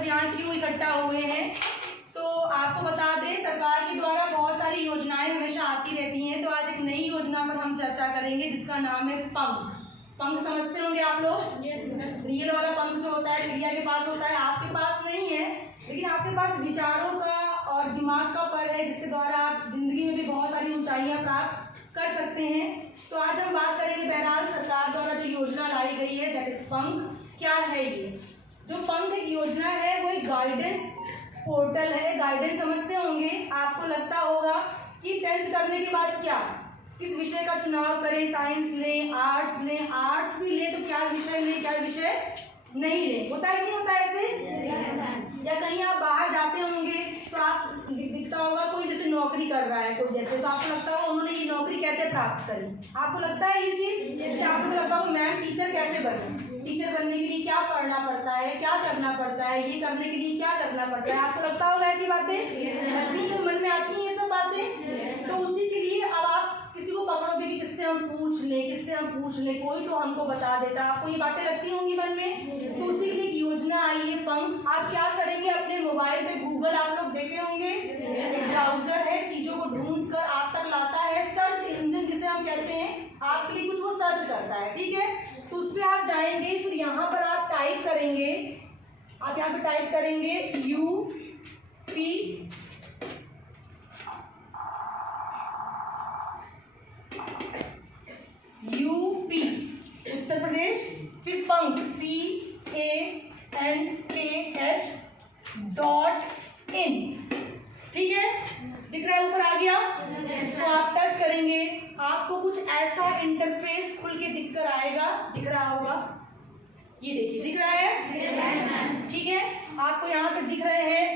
सब यहाँ क्यों इकट्ठा हुए हैं। तो आपको बता दें, सरकार के द्वारा बहुत सारी योजनाएं हमेशा आती रहती हैं। तो आज एक नई योजना पर हम चर्चा करेंगे जिसका नाम है पंख। पंख समझते होंगे आप लोग। रियल वाला पंख जो होता है चिड़िया के पास होता है, आपके पास नहीं है, लेकिन आपके पास विचारों का और दिमाग का पर है जिसके द्वारा आप जिंदगी में भी बहुत सारी ऊंचाइयां प्राप्त कर सकते हैं। तो आज हम बात करेंगे बहरहाल सरकार द्वारा जो योजना लाई गई है, दैट इज पंख। क्या है ये जो पंख एक योजना है? वो एक गाइडेंस पोर्टल है। गाइडेंस समझते होंगे। आपको लगता होगा कि 10th करने के बाद क्या, किस विषय का चुनाव करें, साइंस लें, आर्ट्स लें, आर्ट्स भी लें तो क्या विषय लें, क्या विषय नहीं लें, होता है नहीं होता ऐसे? या कहीं आप बाहर जाते होंगे तो आप दिखता होगा कोई जैसे नौकरी कर रहा है कोई जैसे, तो आपको लगता होगा उन्होंने ये नौकरी कैसे प्राप्त करी। आपको लगता है ये चीज? जैसे आपको लगता होगा मैम टीचर कैसे बने, टीचर बनने के लिए क्या पढ़ना पड़ता है, क्या करना पड़ता है, ये करने के लिए क्या करना पड़ता है। आपको लगता होगा ऐसी बातें मन में आती हैं ये सब बातें। तो उसी के लिए अब आप किसी को पकड़ोगे कि किससे हम पूछ लें, किससे हम पूछ लें, कोई तो हमको बता देता। आपको ये बातें लगती होंगी मन में। तो उसी के लिए एक योजना आई है पंख। आप क्या करेंगे, अपने मोबाइल पे गूगल आप लोग देखे होंगे, एक ब्राउजर है, चीजों को ढूंढ कर आप तक लाता है, सर्च इंजन जिसे हम कहते हैं, आपके लिए कुछ वो सर्च करता है, ठीक है। तो उस पर आप जाएंगे, फिर यहाँ पर आप टाइप करेंगे, आप यहाँ पे टाइप करेंगे यूपी उत्तर प्रदेश, फिर पंख PANKH.in, ठीक है। दिख रहा है ऊपर आ गया। इसको आप टच करेंगे, आपको कुछ ऐसा इंटरफेस खुल के दिख कर आएगा, दिख रहा होगा, ये देखिए दिख रहा है, ठीक है। आपको यहाँ पे दिख रहे हैं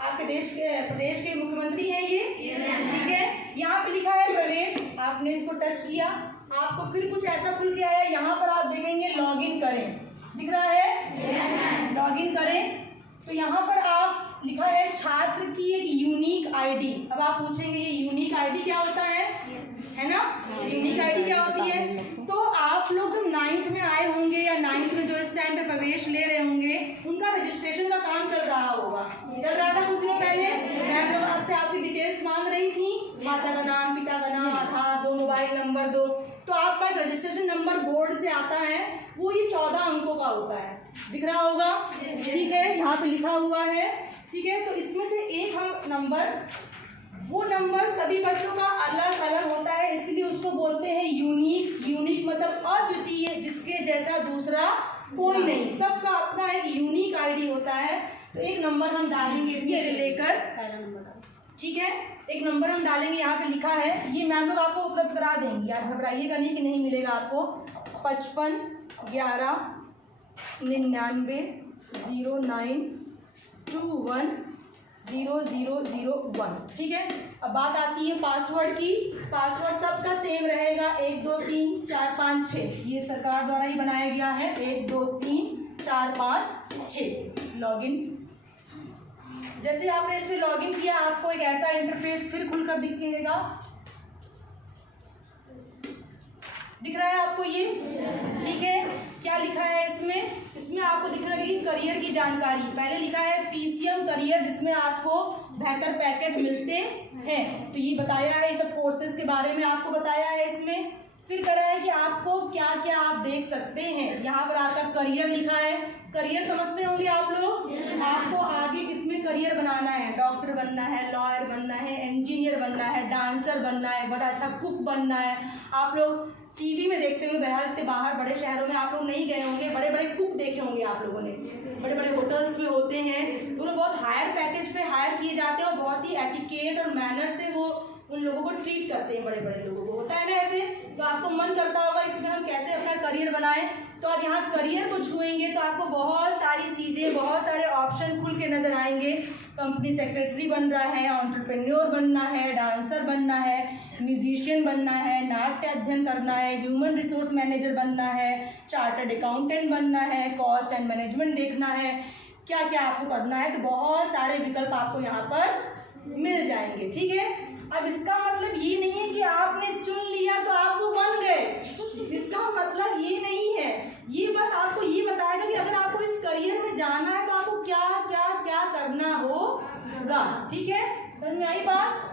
आपके प्रदेश के मुख्यमंत्री हैं ये, ठीक है। यहाँ पे लिखा है प्रदेश, आपने इसको टच किया, आपको फिर कुछ ऐसा खुल के आया, यहाँ पर आप देखेंगे लॉगिन करें, दिख रहा है, लॉगिन करें। तो यहाँ पर आप लिखा है छात्र की एक यूनिक आईडी। अब आप पूछेंगे ये यूनिक आईडी क्या होता है ना, यूनिक आईडी क्या होती है? तो आप लोग जब 9th में आए होंगे या 9th में जो इस टाइम पे प्रवेश ले रहे होंगे, उनका रजिस्ट्रेशन का काम चल रहा होगा, चल रहा था कुछ दिनों पहले। मैम लोग आपसे आपकी डिटेल्स मांग रही थी, माता का नाम, पिता का नाम, आधार दो, मोबाइल नंबर दो। तो आपका रजिस्ट्रेशन नंबर बोर्ड से आता है, वो ये 14 अंकों का होता है, दिख रहा होगा, ठीक है, यहाँ पे लिखा हुआ है, ठीक है। तो इसमें से एक हम नंबर, वो नंबर सभी बच्चों का अलग अलग होता है, इसलिए उसको बोलते हैं यूनिक। यूनिक मतलब अद्वितीय, जिसके जैसा दूसरा कोई नहीं, सबका अपना एक यूनिक आईडी होता है। तो एक नंबर हम डालेंगे इसमें से लेकर, ठीक है, एक नंबर हम डालेंगे, यहाँ पे लिखा है, ये मैम लोग आपको उपलब्ध करा देंगी, आप घबराइएगा नहीं कि नहीं मिलेगा आपको। 55 11 99 09 21 0001, ठीक है। अब बात आती है पासवर्ड की। पासवर्ड सबका सेम रहेगा, 1 2 3 4 5 6, ये सरकार द्वारा ही बनाया गया है, 1 2 3 4 5 6। लॉगिन, जैसे आपने इसमें लॉगिन किया, आपको एक ऐसा इंटरफेस फिर खुलकर दिखेगा, दिख रहा है आपको ये, ठीक है। क्या लिखा है इसमें? इसमें आपको दिख रहा है कि करियर की जानकारी, पहले लिखा है PCM करियर, जिसमें आपको बेहतर पैकेज मिलते हैं। तो ये बताया है, सब कोर्सेज के बारे में आपको बताया है इसमें। फिर करा है कि आपको क्या क्या आप देख सकते हैं। यहाँ पर आपका करियर लिखा है, करियर समझते होंगे आप लोग, आपको आगे किसमें करियर बनाना है, डॉक्टर बनना है, लॉयर बनना है, इंजीनियर बनना है, डांसर बनना है, बड़ा अच्छा कुक बनना है। आप लोग टीवी में देखते हुए बाहर बड़े शहरों में आप लोग नहीं गए होंगे, बड़े बड़े कुक देखे होंगे आप लोगों ने, बड़े बड़े होटल्स में होते हैं, तो वो बहुत हायर पैकेज पे हायर किए जाते हैं और बहुत ही एटिकेट और मैनर से वो उन लोगों को ट्रीट करते हैं, बड़े बड़े लोगों को, होता है ना ऐसे। तो आपको मन करता होगा इसमें हम कैसे अपना करियर बनाएं, तो आप यहाँ करियर को छुएंगे तो आपको बहुत सारी चीज़ें, बहुत सारे ऑप्शन खुल के नजर आएंगे। कंपनी सेक्रेटरी बन रहा है, एंटरप्रेन्योर बनना है, डांसर बनना है, म्यूजिशियन बनना है, नाट्य अध्ययन करना है, ह्यूमन रिसोर्स मैनेजर बनना है, चार्टर्ड अकाउंटेंट बनना है, कॉस्ट एंड मैनेजमेंट देखना है, क्या क्या आपको करना है। तो बहुत सारे विकल्प आपको यहाँ पर मिल जाएंगे, ठीक है। अब इसका मतलब ये नहीं है कि आपने चुन लिया तो आप वो बन गए, इसका मतलब ये नहीं है, ये बस आपको ये बताएगा कि अगर आपको इस करियर में जाना है तो आपको करना होगा। ठीक है, समझ में आई बात?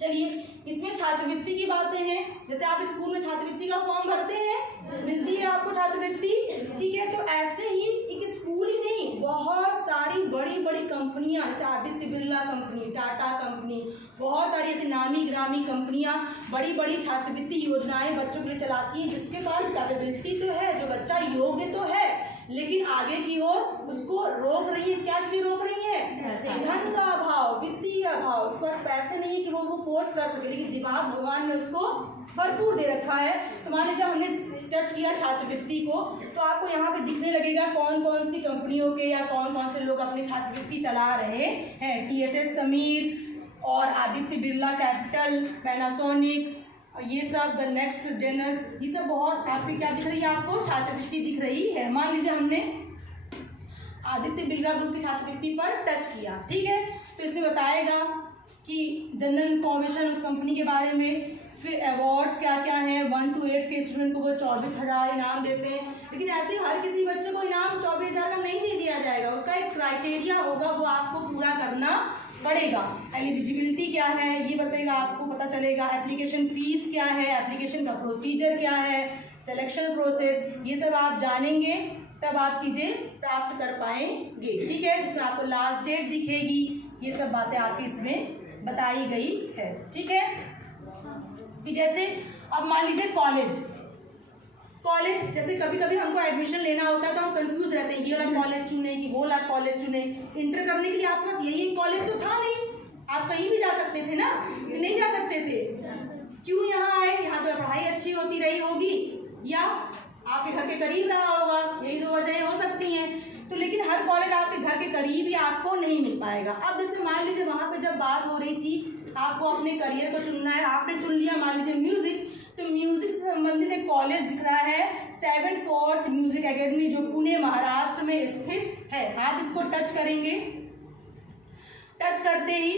चलिए, इसमें छात्रवृत्ति की बातें हैं। जैसे आप स्कूल में छात्रवृत्ति का फॉर्म भरते हैं, मिलती है आपको छात्रवृत्ति। ठीक है, तो ऐसे ही एक स्कूल ही नहीं, बहुत सारी बड़ी बड़ी कंपनियां, जैसे आदित्य बिरला कंपनी, टाटा कंपनी, बहुत सारी ऐसी नामी ग्रामी कंपनियां बड़ी बड़ी छात्रवृत्ति योजनाएं बच्चों के लिए चलाती हैं। जिसके पास कैपेबिलिटी तो है, जो बच्चा योग्य तो है, लेकिन आगे की ओर उसको रोक रही है। क्या चीज रोक रही है? धन का अभाव, वित्तीय अभाव। उसके पास पैसे नहीं है कि वो कोर्स कर सके, लेकिन दिमाग भगवान ने उसको भरपूर दे रखा है। तो मान लीजिए हमने टच किया छात्रवृत्ति को, तो आपको यहाँ पे दिखने लगेगा कौन कौन सी कंपनियों के या कौन कौन से लोग अपनी छात्रवृत्ति चला रहे हैं। TSS समीर और आदित्य बिरला कैपिटल, पैनासोनिक, ये सब द नेक्स्ट जेनस, ये सब बहुत आपकी क्या दिख रही है? आपको छात्रवृत्ति दिख रही है। मान लीजिए हमने आदित्य बिरला ग्रुप की छात्रवृत्ति पर टच किया। ठीक है, तो इसमें बताएगा कि जनरल इंफॉर्मेशन उस कंपनी के बारे में, फिर अवार्ड्स क्या क्या हैं। 1 to 8 के स्टूडेंट को वो 24,000 इनाम देते हैं। लेकिन ऐसे ही हर किसी बच्चे को इनाम 24,000 का नहीं दे दिया जाएगा। उसका एक क्राइटेरिया होगा, वो आपको पूरा करना पड़ेगा। एलिजिबिलिटी क्या है ये बताएगा, आपको पता चलेगा। एप्लीकेशन फीस क्या है, एप्लीकेशन का प्रोसीजर क्या है, सिलेक्शन प्रोसेस, ये सब आप जानेंगे तब आप चीज़ें प्राप्त कर पाएंगे। ठीक है, इसमें आपको लास्ट डेट दिखेगी, ये सब बातें आपकी इसमें बताई गई है। ठीक है, कि जैसे अब मान लीजिए कॉलेज, जैसे कभी कभी हमको एडमिशन लेना होता है तो हम कंफ्यूज रहते हैं, ये वाला कॉलेज चुने कि वो वाला कॉलेज चुने। इंटर करने के लिए आपके पास यही एक कॉलेज तो था नहीं, आप कहीं भी जा सकते थे ना, नहीं जा सकते थे। क्यों यहाँ आए? यहाँ तो पढ़ाई अच्छी होती रही होगी या आपके घर के करीब रहा होगा, यही दो वजह हो सकती हैं। तो लेकिन हर कॉलेज आपके घर के करीब ही आपको नहीं मिल पाएगा। अब जैसे मान लीजिए वहाँ पे जब बात हो रही थी आपको अपने करियर को चुनना है, आपने चुन लिया मान लीजिए म्यूजिक, तो म्यूजिक से संबंधित एक कॉलेज दिख रहा है 7 कोर्स म्यूजिक एकेडमी, जो पुणे महाराष्ट्र में स्थित है। आप इसको टच करेंगे, टच करते ही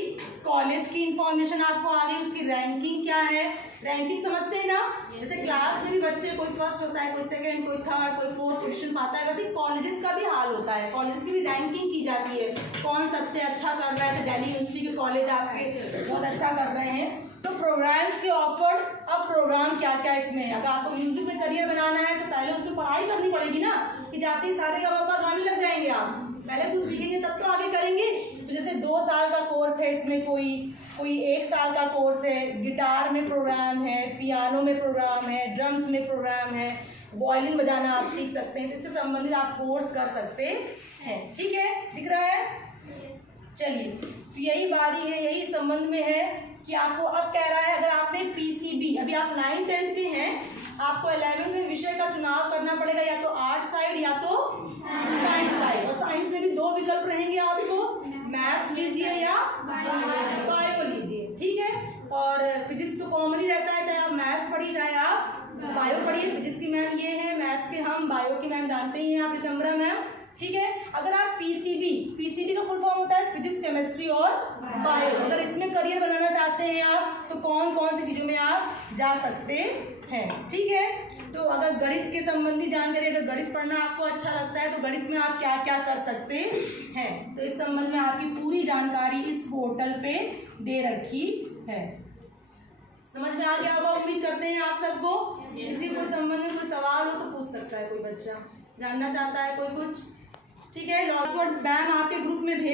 कॉलेज की इंफॉर्मेशन आपको आ गई, उसकी रैंकिंग क्या है। रैंकिंग समझते हैं ना, जैसे क्लास में भी बच्चे कोई फर्स्ट होता है, कोई सेकंड, कोई थर्ड, कोई फोर्थ पोजीशन पाता है, वैसे कॉलेजेस का भी हाल होता है। कॉलेज की भी रैंकिंग की जाती है, कौन सबसे अच्छा कर रहा है। जैसे दिल्ली यूनिवर्सिटी के कॉलेज आपके बहुत अच्छा कर रहे हैं। तो प्रोग्राम्स के ऑफर्ड, अब प्रोग्राम क्या क्या इसमें है। अगर आपको म्यूजिक में करियर बनाना है तो पहले उसमें पढ़ाई करनी पड़ेगी ना, कि जाते ही सारे गाने लग जाएंगे। आप पहले कुछ सीखेंगे तब तो आगे करेंगे। तो जैसे 2 साल का कोर्स है, इसमें कोई 1 साल का कोर्स है। गिटार में प्रोग्राम है, पियानो में प्रोग्राम है, ड्रम्स में प्रोग्राम है, वायलिन बजाना आप सीख सकते हैं। तो इससे संबंधित आप कोर्स कर सकते हैं। ठीक है, दिख रहा है? चलिए, तो यही बारी है, यही संबंध में है कि आपको अब कह रहा है, अगर आपने PCB, अभी आप 9th-10th के हैं, आपको 11th में विषय का चुनाव करना पड़ेगा, या तो आर्ट साइड या तो साइंस साइड। और साइंस में भी 2 विकल्प रहेंगे आपको, मैथ्स लीजिए या बायो लीजिए। ठीक है, और फिजिक्स तो कॉमन ही रहता है, चाहे आप मैथ्स पढ़िए चाहे आप बायो पढ़िए। फिजिक्स की मैम ये है, मैथ्स के हम, बायो की मैम जानते ही हैं आप, रितंबरा मैम। ठीक है, अगर आप PCB का फुल फॉर्म होता है फिजिक्स, केमिस्ट्री और बायो। अगर इसमें करियर बनाना चाहते हैं आप, तो कौन कौन सी चीज़ों में आप जा सकते हैं। ठीक है, तो अगर गणित के संबंधी जानकारी, अगर गणित पढ़ना आपको अच्छा लगता है तो गणित में आप क्या क्या कर सकते हैं, तो इस संबंध में आपकी पूरी जानकारी इस पोर्टल पे दे रखी है। समझ में आ गया होगा, उम्मीद करते हैं आप सबको। किसी को संबंध में कोई सवाल हो तो पूछ सकता है, कोई बच्चा जानना चाहता है कोई कुछ। ठीक है, लॉक्सफोर्ड मैम आपके ग्रुप में भेज